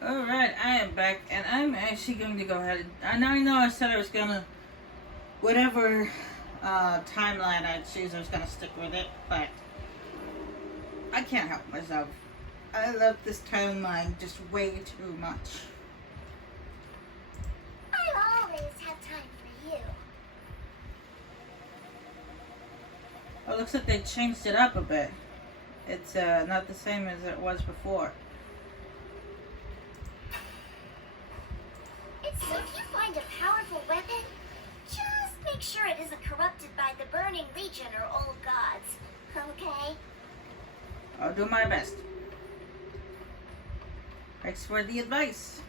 Alright, I am back, and I'm actually going to go ahead. I know I said I was gonna, whatever timeline I choose, I was gonna stick with it, but I can't help myself. I love this timeline just way too much. I always have time for you. Oh, it looks like they changed it up a bit. It's not the same as it was before. So if you find a powerful weapon, just make sure it isn't corrupted by the Burning Legion or old gods, okay? I'll do my best. Thanks for the advice.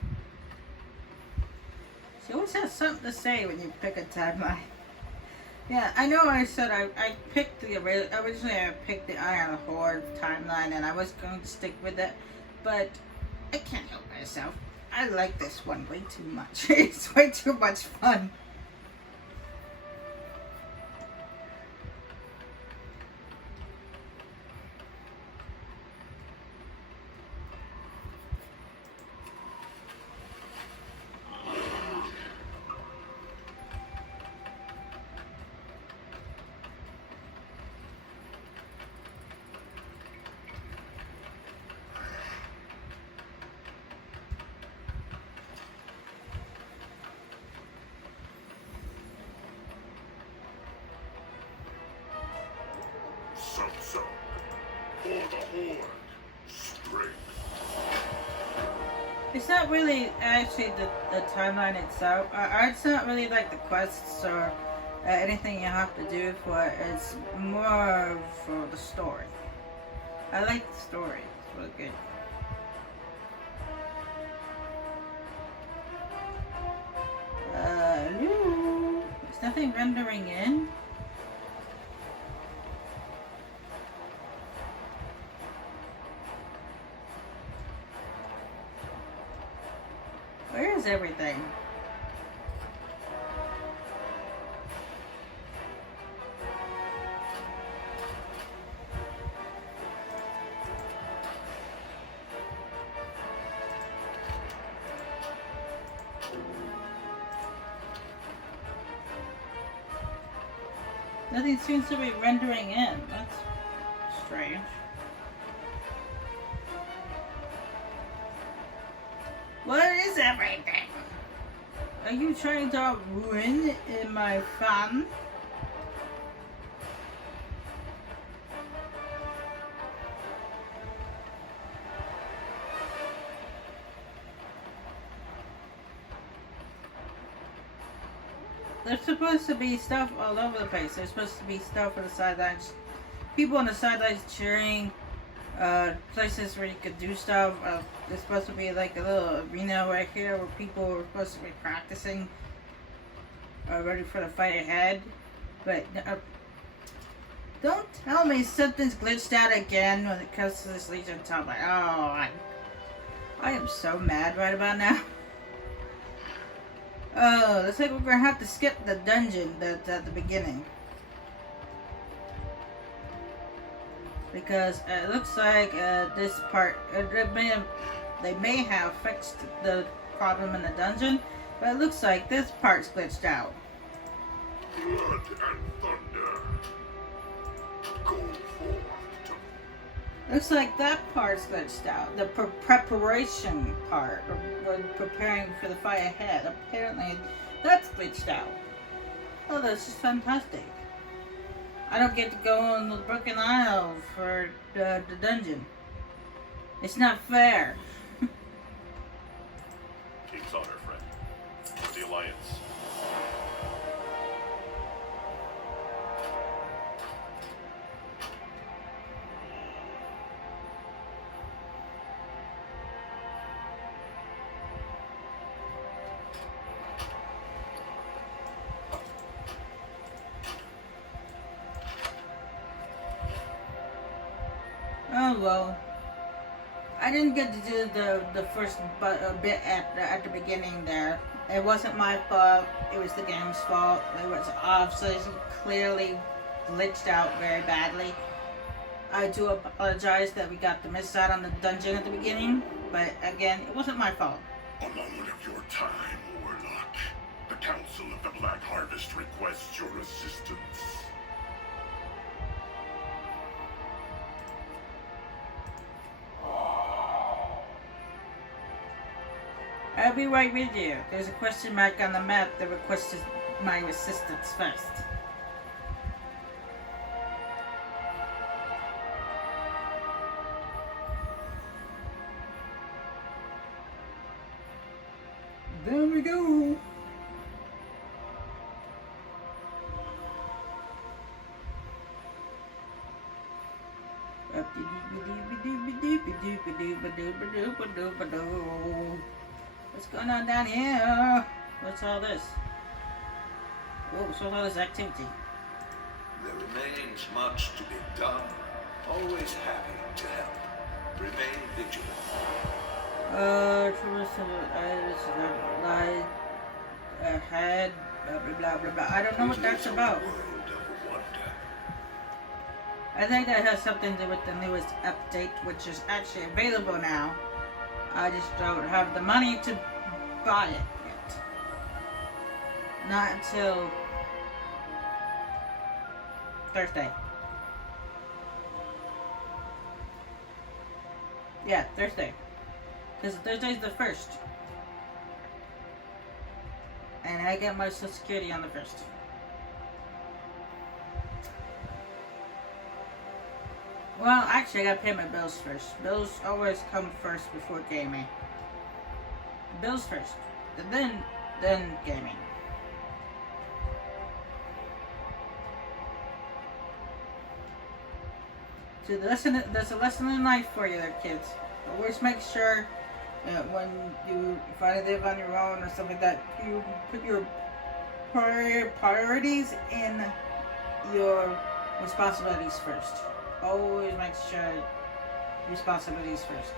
She always has something to say when you pick a timeline. Yeah, I know I said I picked originally I picked the Iron Horde timeline and I was going to stick with it, but I can't help myself. I like this one way too much. It's way too much fun. So, for the Horde, strength. It's not really actually the timeline itself. It's not really like the quests or anything you have to do for it. It's more for the story. I like the story. It's really good. No. Is nothing rendering in? Where is everything? Nothing seems to be rendering in. That's strange. What is everything? Are you trying to ruin my fun? There's supposed to be stuff all over the place. There's supposed to be stuff on the sidelines. People on the sidelines cheering. Places where you could do stuff. There's supposed to be like a little arena right here where people are supposed to be practicing. Ready for the fight ahead. But don't tell me something's glitched out again when it comes to this Legion top. Like, oh, I am so mad right about now. Oh, looks like we're gonna have to skip the dungeon that's at the beginning. Because it looks like this part, they may have fixed the problem in the dungeon, but it looks like this part's glitched out. Blood and thunder. Go forth to Looks like that part's glitched out. The preparation part, or preparing for the fight ahead. Apparently, that's glitched out. Oh, this is fantastic. I don't get to go on the Broken Isle for the dungeon. It's not fair. King's honor, friend. The Alliance. Oh well. I didn't get to do the first bit at the beginning there. It wasn't my fault. It was the game's fault. It was obviously clearly glitched out very badly. I do apologize that we got the miss out on the dungeon at the beginning. But again, it wasn't my fault. A moment of your time, Warlock. The Council of the Black Harvest requests your assistance. I'll be right with you. There's a question mark on the map that requests my assistance first. There we go. What's going on down here? What's all this? Oh, what's all this activity? There remains much to be done. Always happy to help. Remain vigilant. Ahead, blah blah blah blah. I don't know what that's about. World of wonder. I think that has something to do with the newest update, which is actually available now. I just don't have the money to buy it yet. Not until Thursday. Yeah, Thursday. Because Thursday's the 1st. And I get my Social Security on the 1st. Well, actually, I gotta pay my bills first. Bills always come first before gaming. Bills first, and then gaming. So there's a lesson in life for you there, kids. Always make sure that when you finally live on your own or something like that, you put your priorities in your responsibilities first. Always make sure responsibilities first.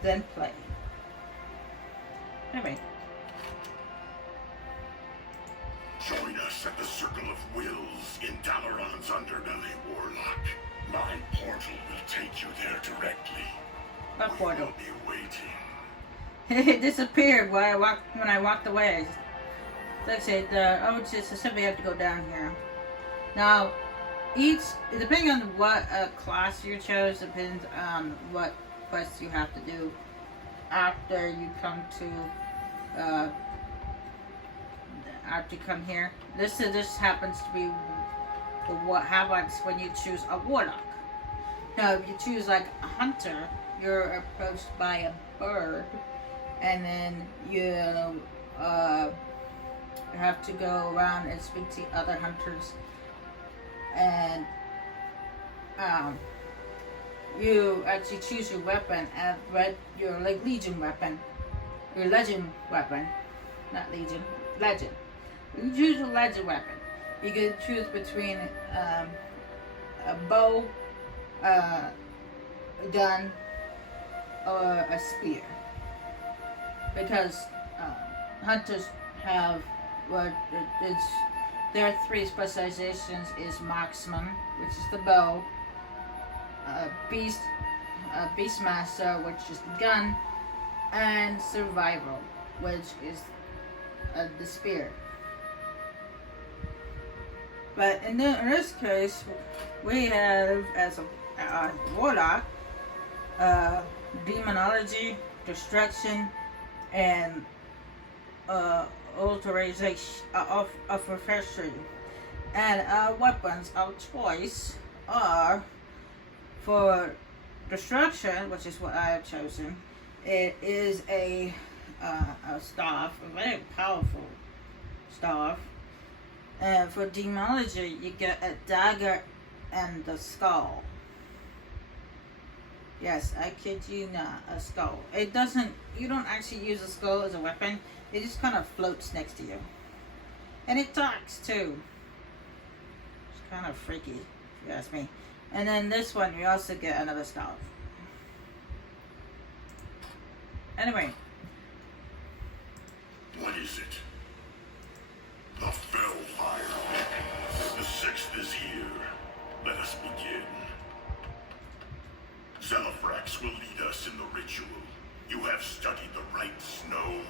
Then play. Anyway. Join us at the Circle of Wills in Dalaran's underbelly, Warlock. My portal will take you there directly. What portal? We will be waiting. It disappeared when I walked away. Like I said, just simply have to go down here. Now, depending on what class you chose, depends on what quests you have to do after you come to after you come here. This happens to be what happens when you choose a warlock. Now, if you choose like a hunter, you're approached by a bird, and then you have to go around and speak to other hunters, and you actually choose your weapon and your like legend weapon, your legend weapon, not legion, legend. You choose a legend weapon. You can choose between a bow, a gun, or a spear, because hunters have their three specializations is marksman, which is the bow, beastmaster, which is the gun, and survival, which is the spear. But in this case, we have as a warlock, demonology, destruction, and alteration of refreshing. And weapons of choice are for destruction, which is what I have chosen. It is a staff, a very powerful staff. And for demonology, you get a dagger and the skull. Yes, I kid you not, a skull. You don't actually use a skull as a weapon. It just kind of floats next to you. And it talks too. It's kind of freaky, if you ask me. And then this one, you also get another skull. Anyway. What is it? The Fellfire. The 6th is here. Let us begin. Zelifrax will lead us in the ritual. You have studied the rites, gnome?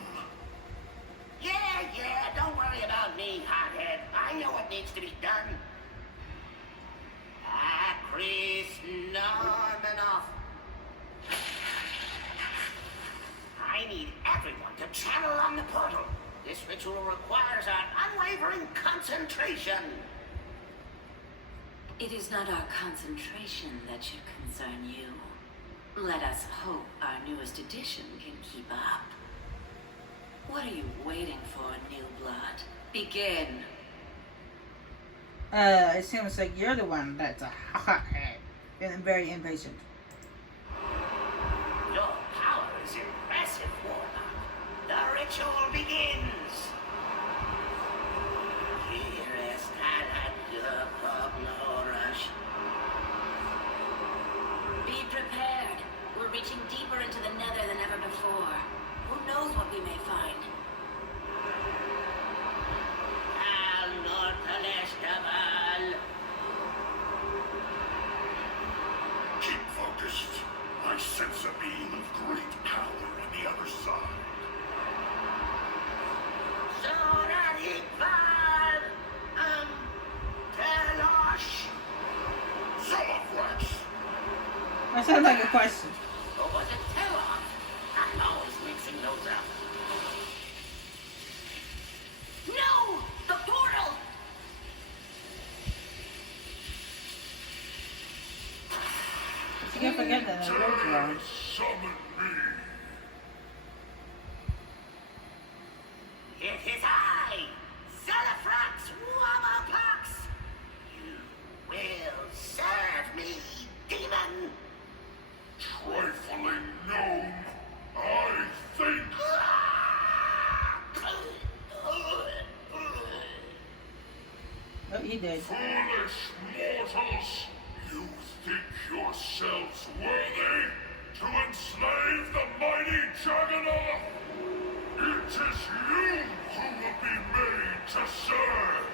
Yeah, don't worry about me, hothead. I know what needs to be done. Chris Normanoff. I need everyone to channel on the portal. This ritual requires our unwavering concentration. It is not our concentration that should concern you. Let us hope our newest edition can keep up. What are you waiting for, new blood? Begin. It seems like you're the one that's a hothead and very impatient. Your power is impressive, Warlock. The ritual begins. Here is your Pognorush. Be prepared. We're reaching deeper into the nether than ever before. Who knows what we may find? Al Nortelestaval. Keep focused. I sense a beam of great power on the other side. Zoradikvar. Telosh. Zelifrax! That sounds like a question. Or was it Telosh? I'm always mixing those up. No! The portal! You can't forget that. The road's wrong. Summon me! It is I, Zelifrax Wamapox. You will serve me, demon. Trifling gnome! I think... Oh, he did. Foolish mortals! You think yourselves worthy to enslave the mighty Juggernaut? It is you who will be made to serve!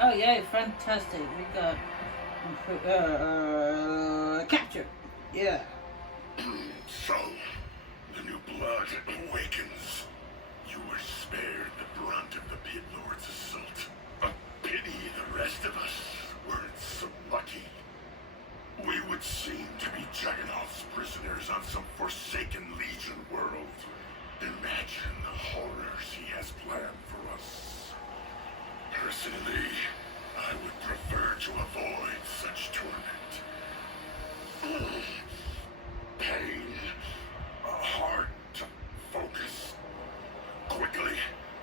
Oh, yeah, fantastic. We got captured. Yeah. So, the new blood awakens. You were spared the brunt of the Pit Lord's assault. A pity the rest of us weren't so lucky. We would seem to be Juggernaut's prisoners on some forsaken Legion world. Imagine the horrors he has planned for us. Personally, I would prefer to avoid such torment. Pain. Hard to focus. Quickly,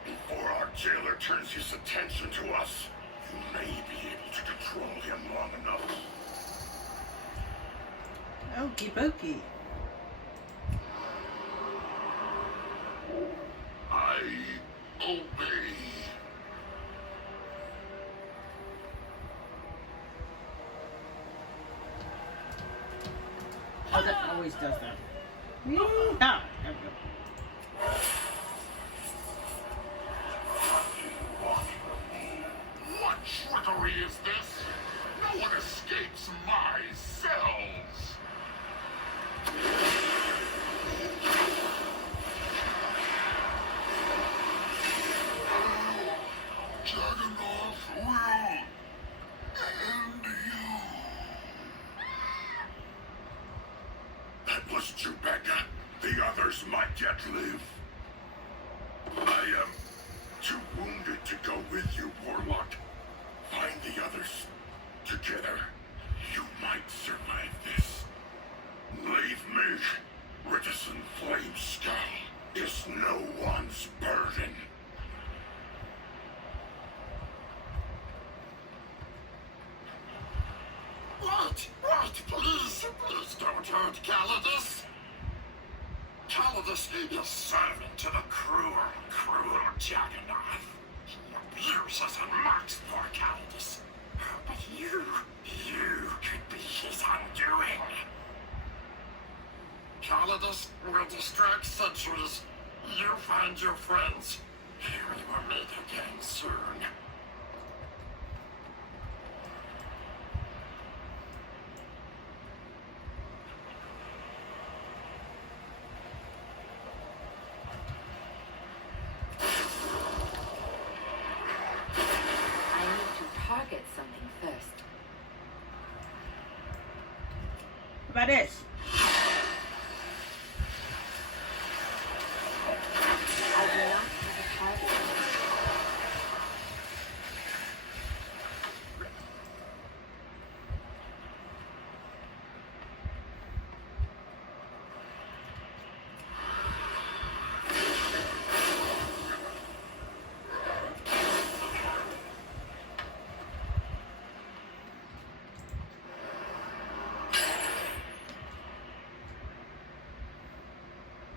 before our jailer turns his attention to us, you may be able to control him long enough. Okie dokie. I obey. Oh, that always does that. Woo! Ah, there we go. What trickery is this? No one escapes my cells! Juggernaut will end you. That was Chewbacca. The others might yet live. I am too wounded to go with you, Warlock. Find the others. Together, you might survive this. Leave me. Rittison Flameskull is no one's burden. Wait, please don't hurt Calidus. Calidus is servant to the cruel Juggernaut. He abuses and mocks poor Calidus. But you could be his undoing. Calidus will distract sentries. You find your friends. We will meet again soon. How about this? I do not have a target.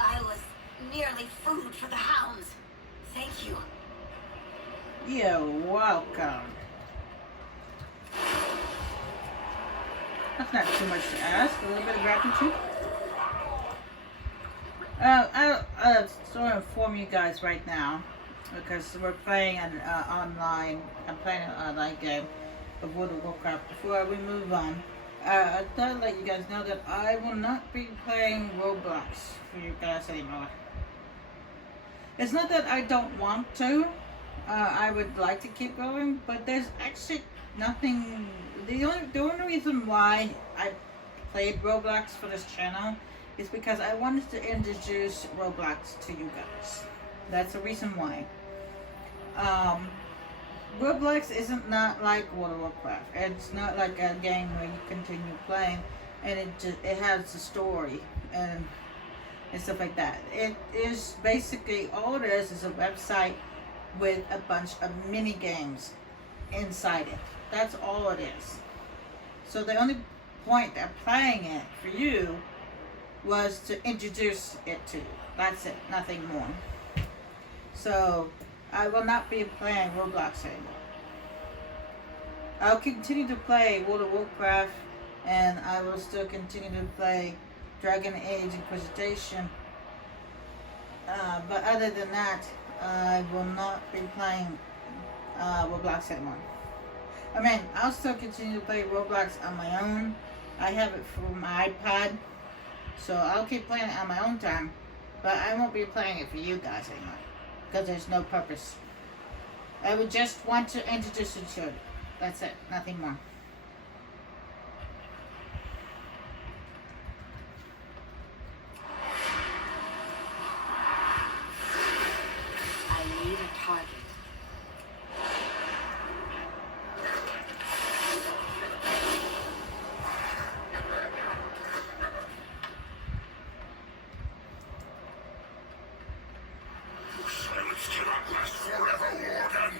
I was nearly food for the hounds. Thank you. You're welcome. That's not too much to ask. A little bit of gratitude. I'll sort of inform you guys right now because we're playing an online. I'm playing an online game of World of Warcraft. Before we move on, I thought I'd let you guys know that I will not be playing Roblox for you guys anymore. It's not that I don't want to. I would like to keep going, but there's actually nothing. The only reason why I played Roblox for this channel is because I wanted to introduce Roblox to you guys. That's the reason why. Roblox isn't not like World of Warcraft. It's not like a game where you continue playing and it has a story and stuff like that. It is basically all it is a website with a bunch of mini games inside it. That's all it is. So the only point of playing it for you was to introduce it to you. That's it, nothing more. So I will not be playing Roblox anymore. I'll continue to play World of Warcraft, and I will still continue to play Dragon Age Inquisition. But other than that, I will not be playing Roblox anymore. I mean, I'll still continue to play Roblox on my own. I have it for my iPad, so I'll keep playing it on my own time. But I won't be playing it for you guys anymore, because there's no purpose. I would just want to introduce it to you. That's it, nothing more. I need a target. Silence cannot last forever, Warden.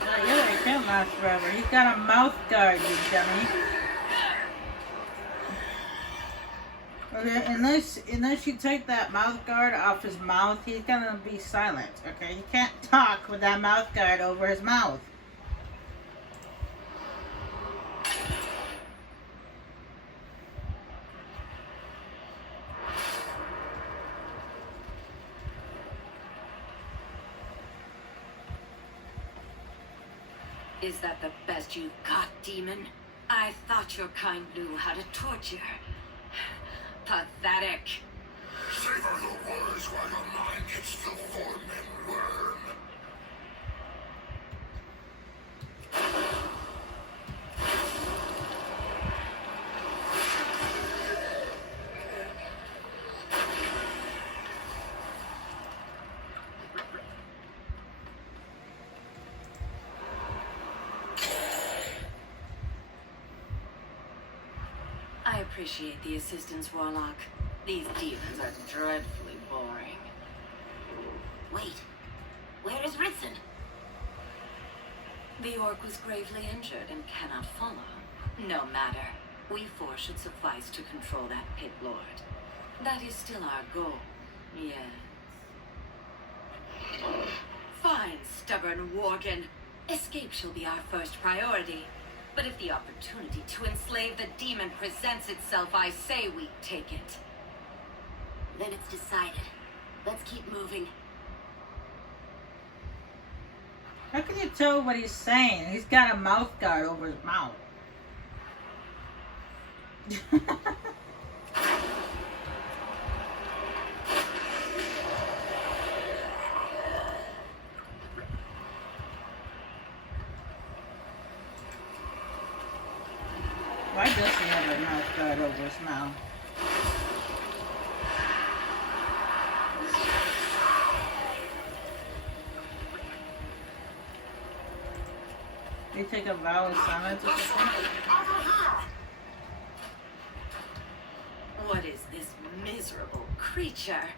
Yeah, it can't last forever. He's got a mouth guard, you dummy. Okay, unless you take that mouth guard off his mouth, he's gonna be silent. Okay, he can't talk with that mouth guard over his mouth. Is that the best you got, demon? I thought your kind knew how to torture. Pathetic. Savor your words while your mind gets the forming worm. I appreciate the assistance, Warlock. These demons are dreadfully boring. Wait, where is Ritson? The orc was gravely injured and cannot follow. No matter. We four should suffice to control that pit lord. That is still our goal. Yes. Fine, stubborn Worgen. Escape shall be our first priority. But if the opportunity to enslave the demon presents itself, I say we take it. Then it's decided. Let's keep moving. How can you tell what he's saying? He's got a mouth guard over his mouth. Why does he have a mouth guard over his mouth? They take a vow of silence or something? What is this miserable creature?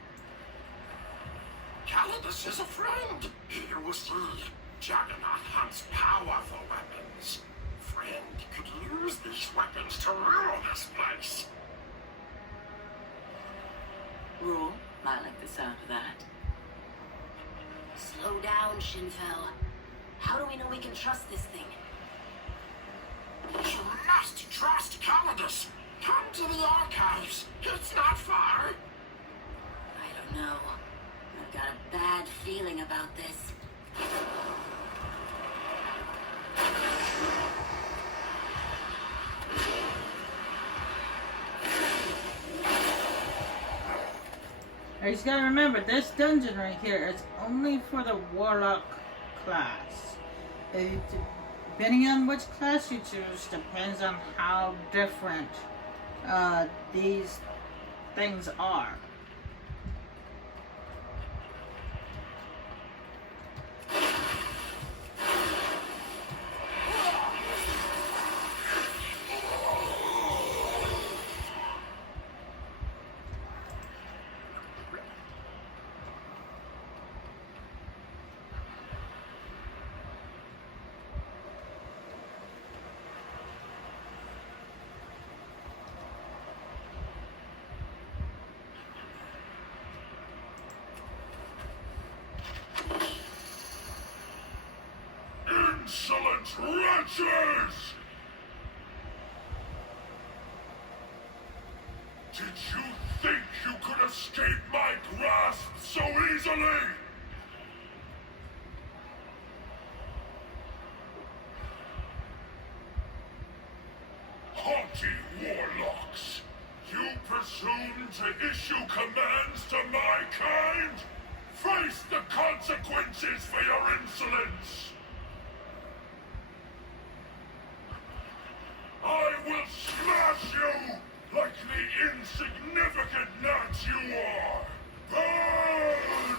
Calidus is a friend. Here we see. Juggernaut hunts powerful weapons. Friend could use these weapons to rule this place. Rule? I like the sound of that. Slow down, Shinfel. How do we know we can trust this thing? You must trust Calidus. Come to the archives. It's not far. I don't know. I've got a bad feeling about this. Now you just gotta remember, this dungeon right here is only for the Warlock class. Depending on which class you choose, depends on how different these things are. Insolent wretches! Did you think you could escape my grasp so easily? Haughty warlocks! You presume to issue commands to my kind? Face the consequences for your insolence! I will smash you like the insignificant gnats you are! Burn!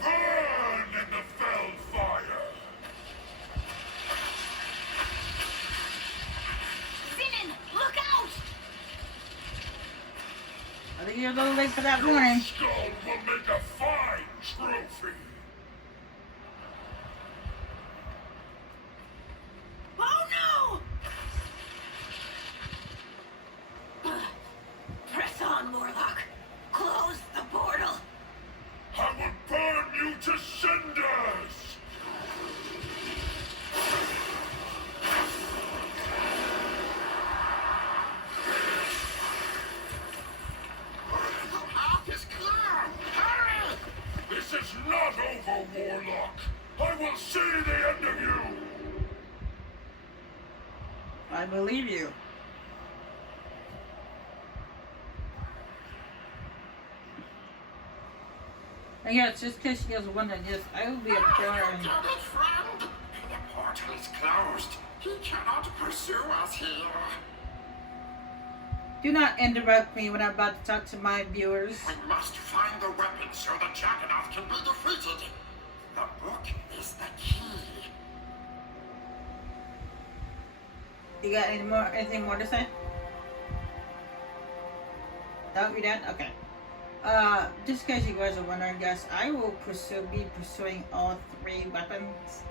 Burn in the fell fire! Zinin, look out! I think you're a little late for that warning. Your skull will make a fine trophy! Oh no! Press on, Warlock. Close the portal. I will burn you to cinders! The path is clear! Hurry! This is not over, Warlock! I will see the end of you! I believe you. And yes, just in case you guys are wondering, yes, I will be acquiring. Get it, friend? The portal is closed. He cannot pursue us here. Do not interrupt me when I'm about to talk to my viewers. We must find the weapon so the Juggernaut can be defeated. The book is the key. You got anything more to say? That be done? Okay. Just in case you guys are wondering, guys, I will be pursuing all 3 weapons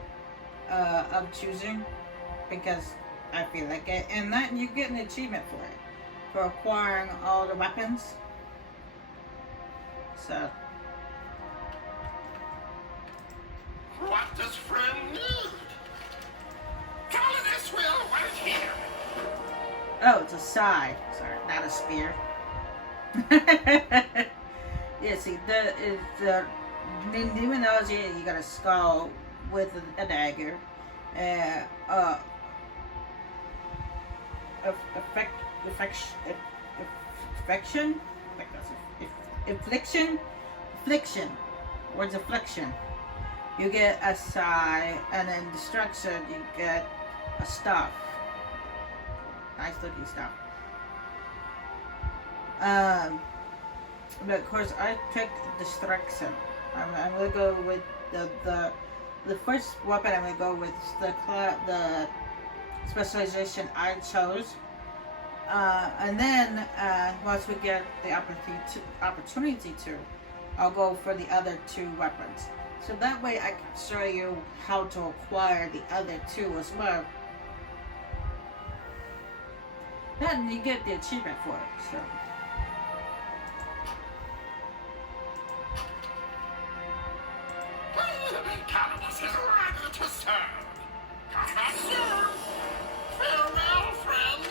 of choosing because I feel like it, and that you get an achievement for it, for acquiring all the weapons. So What does friend need? Calidus will wait here. oh, it's a side. Sorry, not a spear. Yeah, see, the demonology, you got a skull with a dagger, affliction, words affliction. You get a sigh, and then destruction, you get a staff. nice looking stuff. But of course, I picked Destruction. I'm gonna go with the first weapon. I'm gonna go with the specialization I chose. And then once we get the opportunity to, I'll go for the other two weapons. So that way I can show you how to acquire the other two as well. Then you get the achievement for it. So. Cannabis is ready to serve. Come back soon. Farewell, friend.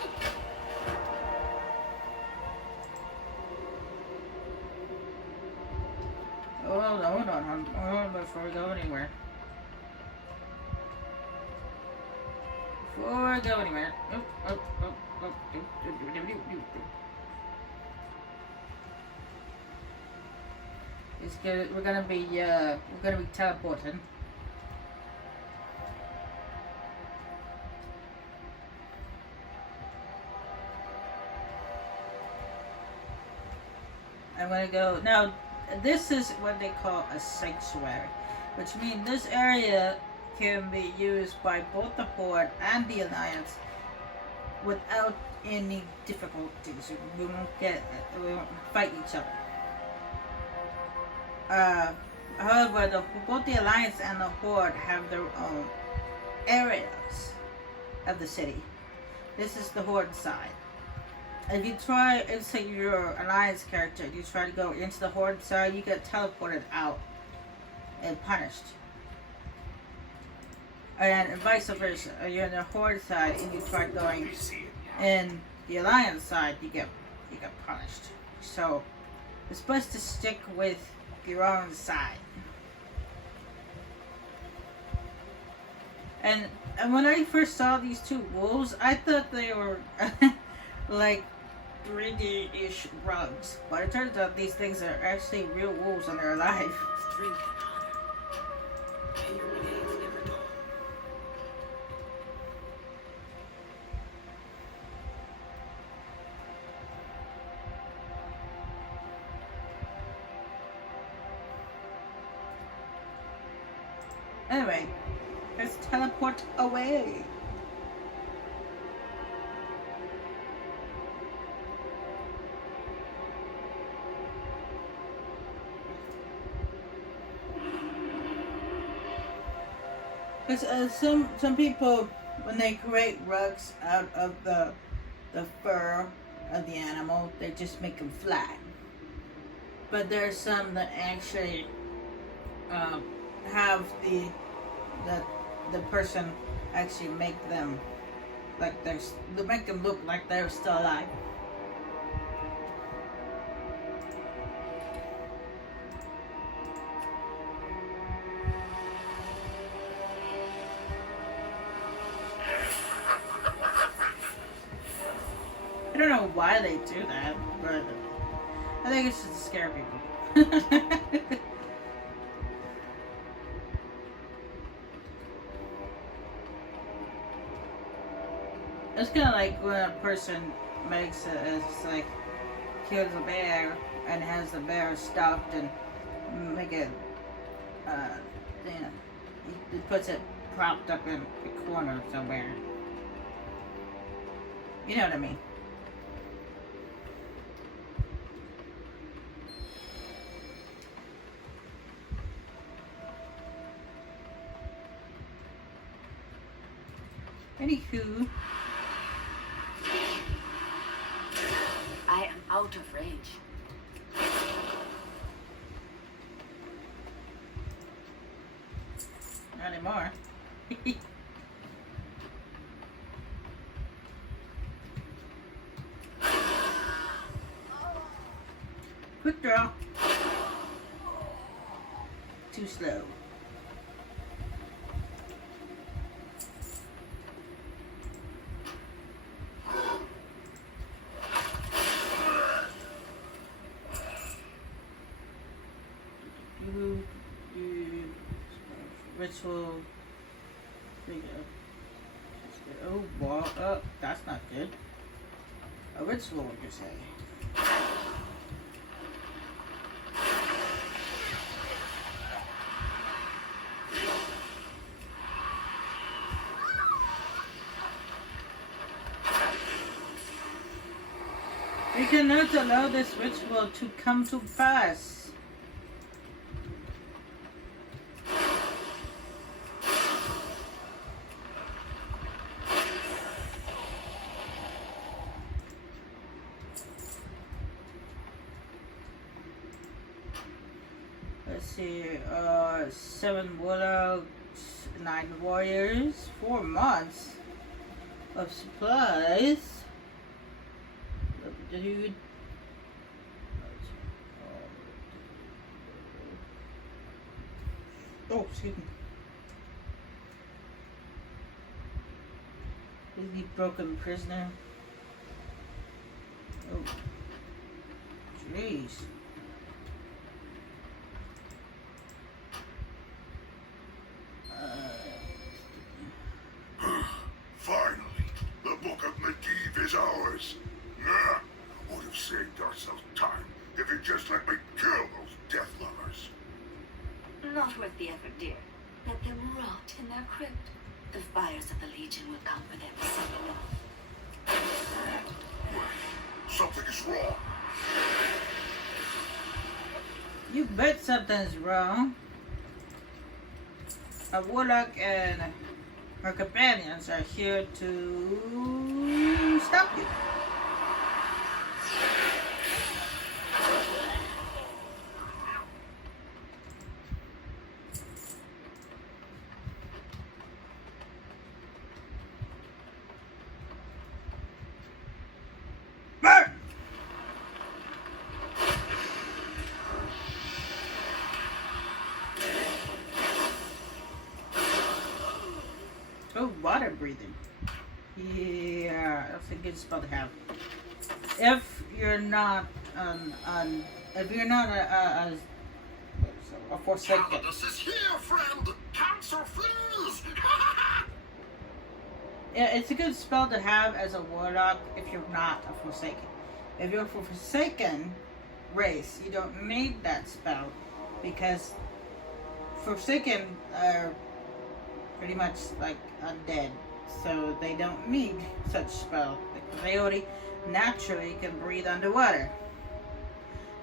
Hold on, before we go anywhere. Before we go anywhere. It's good. We're gonna be teleporting. I'm gonna go now. This is what they call a sanctuary, which means this area can be used by both the Horde and the Alliance without any difficulties. We won't fight each other. However, both the Alliance and the Horde have their own areas of the city. This is the Horde side. If you try, let's say you're an Alliance character, you try to go into the Horde side, you get teleported out and punished. And vice versa. You're in the Horde side and you try going in the Alliance side, you get punished. So it's best to stick with your own side. And when I first saw these two wolves, I thought they were like 3D-ish rugs, but it turns out these things are actually real wolves and they're alive. Drink in honor. May your remains never dawn. Anyway, let's teleport away. Because some people, when they create rugs out of the fur of the animal, they just make them flat. But there's some that actually have the person actually make them like they make them look like they're still alive. I don't know why they do that, but I think it's just to scare people. It's kind of like when a person makes it's like kills a bear and has the bear stuffed and make it, he puts it propped up in a corner somewhere. You know what I mean? Anywho. I am out of range. Not anymore. Quick draw. Too slow. Ritual. There you go. Oh, ball up. That's not good. A ritual, you say? We cannot allow this ritual to come to pass. Let's see, 7 warlocks, 9 warriors, 4 months of supplies. Dude. Oh, excuse me. Is he broken prisoner? Oh. Jeez. Finally, the Book of Medivh is ours. Ah, would have saved ourselves time if you'd just let me kill those death lovers. Not worth the effort, dear. Let them rot in their crypt. The fires of the Legion will come for them soon enough. Something is wrong. You bet something's wrong. A warlock and her companions are here to stop you. Burn! Oh, water breathing. Yeah, that's a good spell to have. If you're not if you're not a Forsaken. Calidus is here, friend. Counsel, please. Yeah, it's a good spell to have as a warlock if you're not a Forsaken. If you're a Forsaken race, you don't need that spell because Forsaken are pretty much like undead, so they don't need such spell because they already naturally can breathe underwater.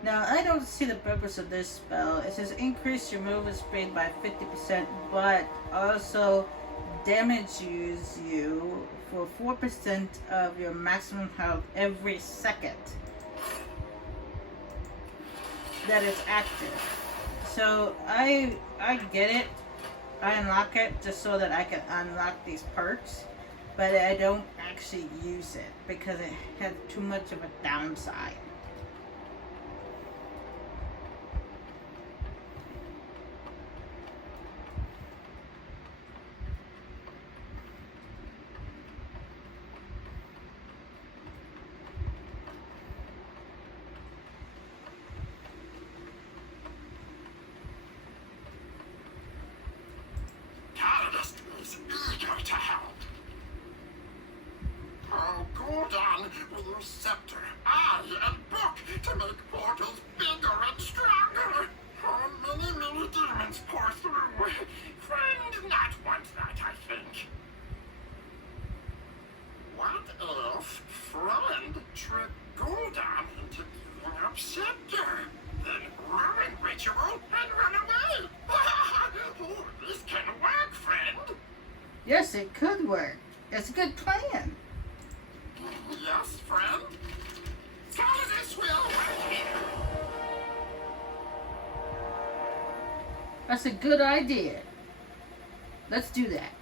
Now, I don't see the purpose of this spell. It says increase your movement speed by 50%, but also damages you for 4% of your maximum health every second that it's active. So I get it. I unlock it just so that I can unlock these perks, but I don't actually use it because it has too much of a downside. Calidus is eager to help. Oh, Gul'dan, with your scepter, eye, and book to make portals bigger and stronger. Oh, many demons pour through. Friend, not once that, I think. What if friend tricked Gul'dan into giving up scepter? Then ruin ritual and run away. Oh, this can work, friend. Yes, it could work. It's a good plan. Yes, friend. Calidus will work here. That's a good idea. Let's do that.